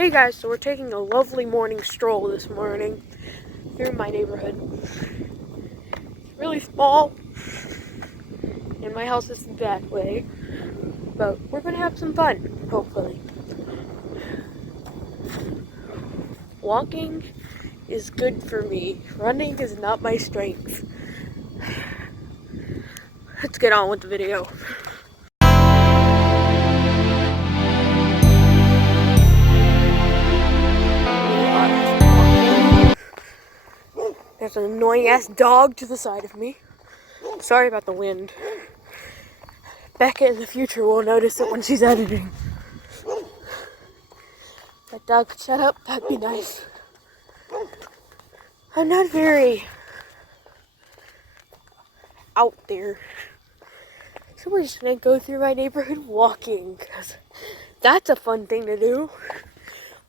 Hey guys, so we're taking a lovely morning stroll this morning through my neighborhood. It's really small, and my house is that way, but we're gonna have some fun, hopefully. Walking is good for me. Running is not my strength. Let's get on with the video. There's an annoying ass dog to the side of me. Sorry about the wind. Becca in the future will notice it when she's editing. That dog could shut up, that'd be nice. I'm not very out there. So we're just gonna go through my neighborhood walking, because that's a fun thing to do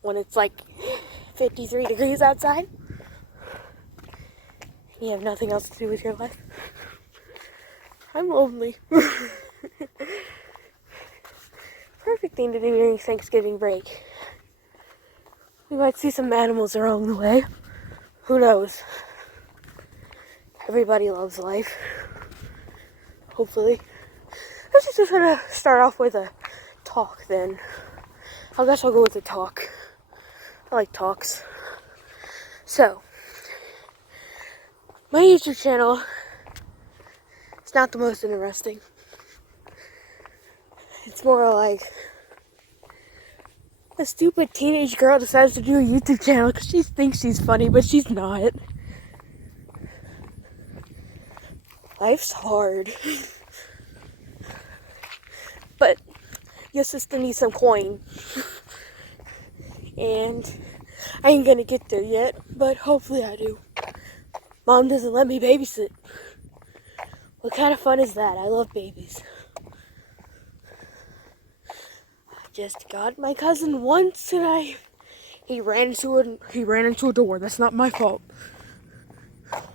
when it's like 53 degrees outside. You have nothing else to do with your life. I'm lonely. Perfect thing to do during Thanksgiving break. We might see some animals along the way. Who knows? Everybody loves life. Hopefully. I'm just gonna start off with a talk then. I guess I'll go with a talk. I like talks. So, my YouTube channel is not the most interesting. It's more like a stupid teenage girl decides to do a YouTube channel because she thinks she's funny, but she's not. Life's hard. But your sister needs some coin. And I ain't gonna get there yet, but hopefully I do. Mom doesn't let me babysit. What kind of fun is that? I love babies. I just got my cousin once and he ran into a door. That's not my fault.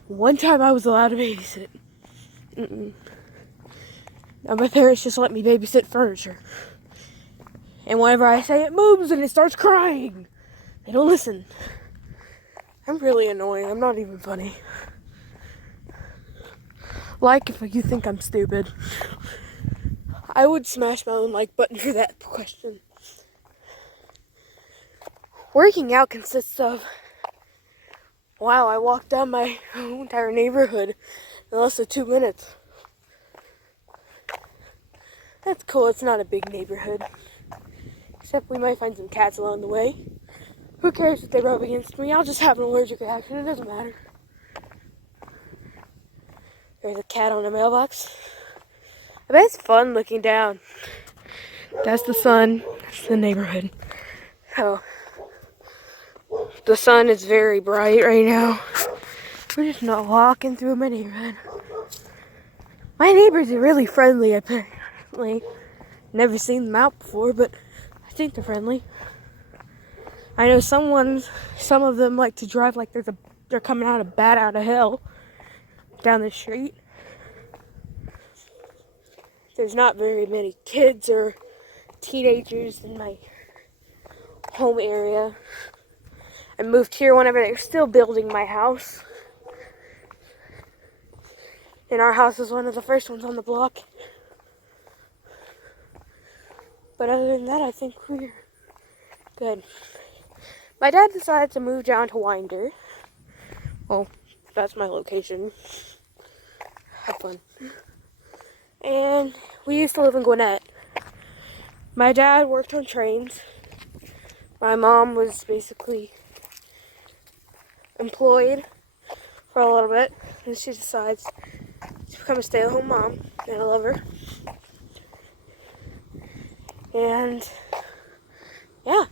One time I was allowed to babysit. Now my parents just let me babysit furniture. And whenever I say it moves and it starts crying, they don't listen. I'm really annoying. I'm not even funny. Like if you think I'm stupid. I would smash my own like button for that question. Working out consists of, wow, I walked down my entire neighborhood in less than 2 minutes. That's cool. It's not a big neighborhood. Except we might find some cats along the way. Who cares if they rub against me? I'll just have an allergic reaction. It doesn't matter. There's a cat on the mailbox. I bet it's fun looking down. That's the sun. That's the neighborhood. So, the sun is very bright right now. We're just not walking through my neighborhood. My neighbors are really friendly, apparently. Never seen them out before, but I think they're friendly. I know some of them like to drive like they're coming out of hell down the street. There's not very many kids or teenagers in my home area. I moved here whenever they were still building my house. And our house is one of the first ones on the block. But other than that, I think we're good. My dad decided to move down to Winder. Well, that's my location. Have fun. And we used to live in Gwinnett. My dad worked on trains. My mom was basically employed for a little bit. And she decides to become a stay-at-home mom. And I love her. And yeah.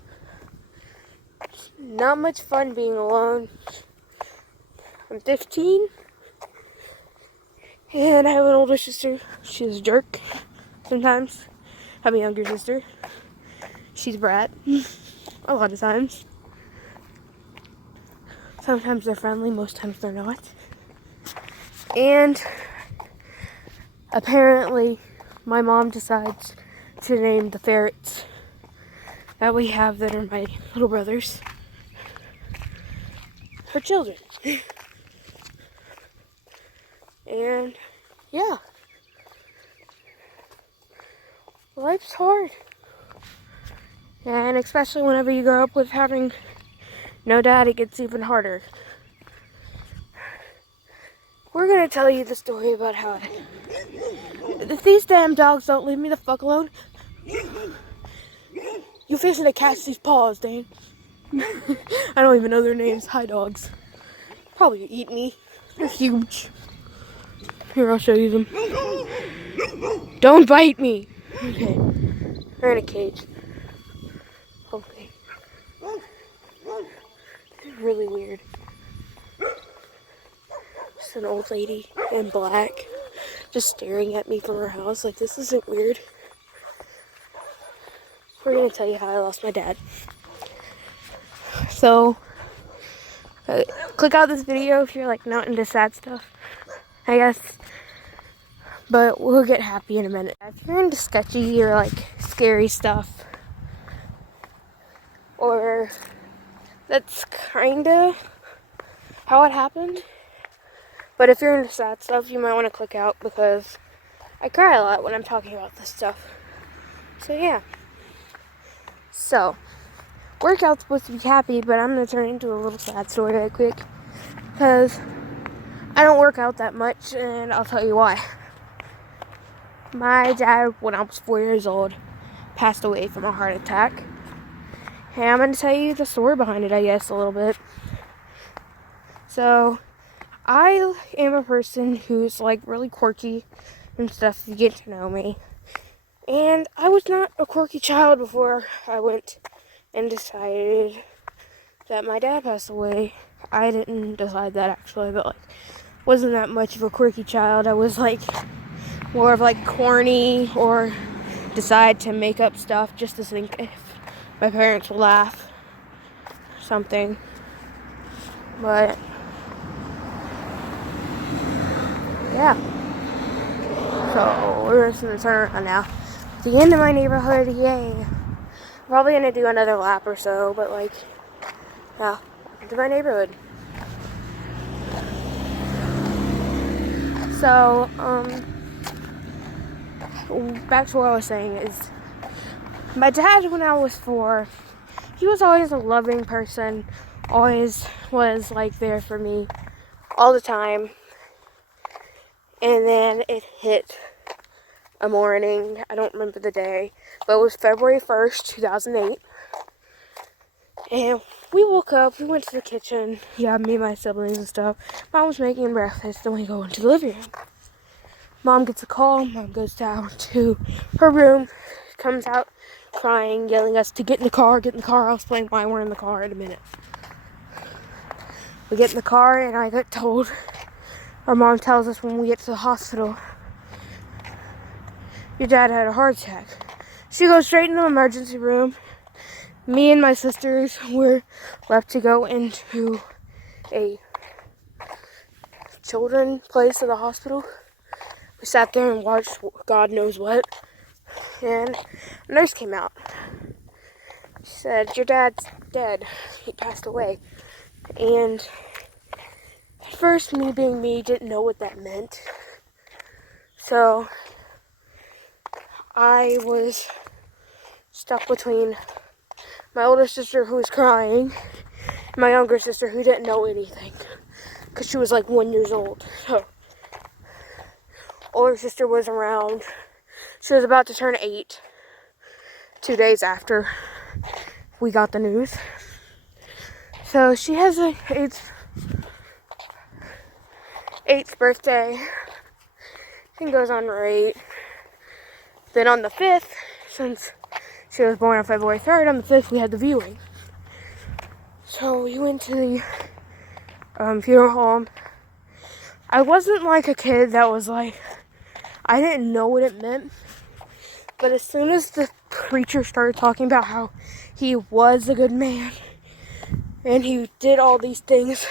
Not much fun being alone. I'm 15. And I have an older sister. She's a jerk sometimes. I have a younger sister. She's a brat. A lot of times. Sometimes they're friendly, most times they're not. And apparently my mom decides to name the ferrets that we have that are my little brothers. Her children. And yeah. Life's hard. And especially whenever you grow up with having no dad, it gets even harder. We're gonna tell you the story about how if these damn dogs don't leave me the fuck alone, you fixing to catch these paws, Dane. I don't even know their names. Hi, dogs. Probably eat me. They're huge. Here, I'll show you them. Don't bite me. Okay. They're in a cage. Hopefully. They're really weird. Just an old lady in black just staring at me from her house. Like, this isn't weird. We're going to tell you how I lost my dad. So, click out this video if you're like not into sad stuff, I guess. But we'll get happy in a minute. If you're into sketchy or like scary stuff, or that's kinda how it happened. But if you're into sad stuff, you might want to click out because I cry a lot when I'm talking about this stuff. So yeah. So, workout's supposed to be happy, but I'm going to turn it into a little sad story right quick. Because I don't work out that much, and I'll tell you why. My dad, when I was 4 years old, passed away from a heart attack. And I'm going to tell you the story behind it, I guess, a little bit. So, I am a person who's like really quirky and stuff, if you get to know me. And I was not a quirky child before I went and decided that my dad passed away. I didn't decide that actually, but like wasn't that much of a quirky child. I was like more of like corny or decide to make up stuff just to think if my parents will laugh or something. But yeah. So we're just gonna turn around now. The end of my neighborhood, yay. Probably gonna do another lap or so, but like, yeah, into my neighborhood. So, back to what I was saying is, my dad, when I was 4, he was always a loving person, always was like there for me all the time. And then it hit a morning, I don't remember the day, but it was February 1st, 2008, and we woke up, we went to the kitchen, yeah, me and my siblings and stuff. Mom was making breakfast, then we go into the living room. Mom gets a call, Mom goes down to her room, comes out crying, yelling at us to get in the car, I'll explain why we're in the car in a minute. We get in the car, and I got told, our mom tells us when we get to the hospital, your dad had a heart attack. She goes straight into the emergency room. Me and my sisters were left to go into a children's place at the hospital. We sat there and watched God knows what. And a nurse came out. She said, your dad's dead. He passed away. And at first, me being me, didn't know what that meant. So I was stuck between my older sister who was crying and my younger sister who didn't know anything because she was like 1 year old. So older sister was around. She was about to turn 8 2 days after we got the news. So she has a 8th birthday. She goes on her 8. Then on the 5th, since she was born on February 3rd, on the 5th we had the viewing. So we went to the funeral home. I wasn't like a kid that was like, I didn't know what it meant. But as soon as the preacher started talking about how he was a good man and he did all these things,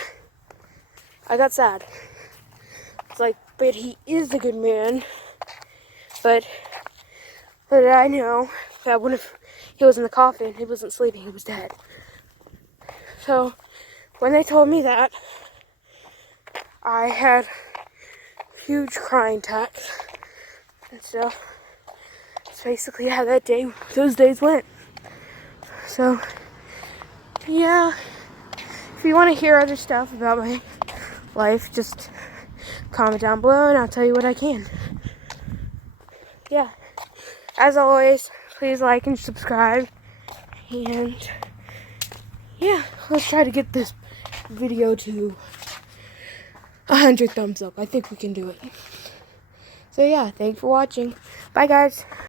I got sad. It's like, but he is a good man. But I know that he was in the coffin. He wasn't sleeping. He was dead. So when they told me that, I had huge crying attacks and stuff. It's basically how those days went. So yeah, if you want to hear other stuff about my life, just comment down below and I'll tell you what I can. Yeah, as always, please like and subscribe, and yeah, let's try to get this video to 100 thumbs up. I think we can do it. So yeah, thanks for watching. Bye guys.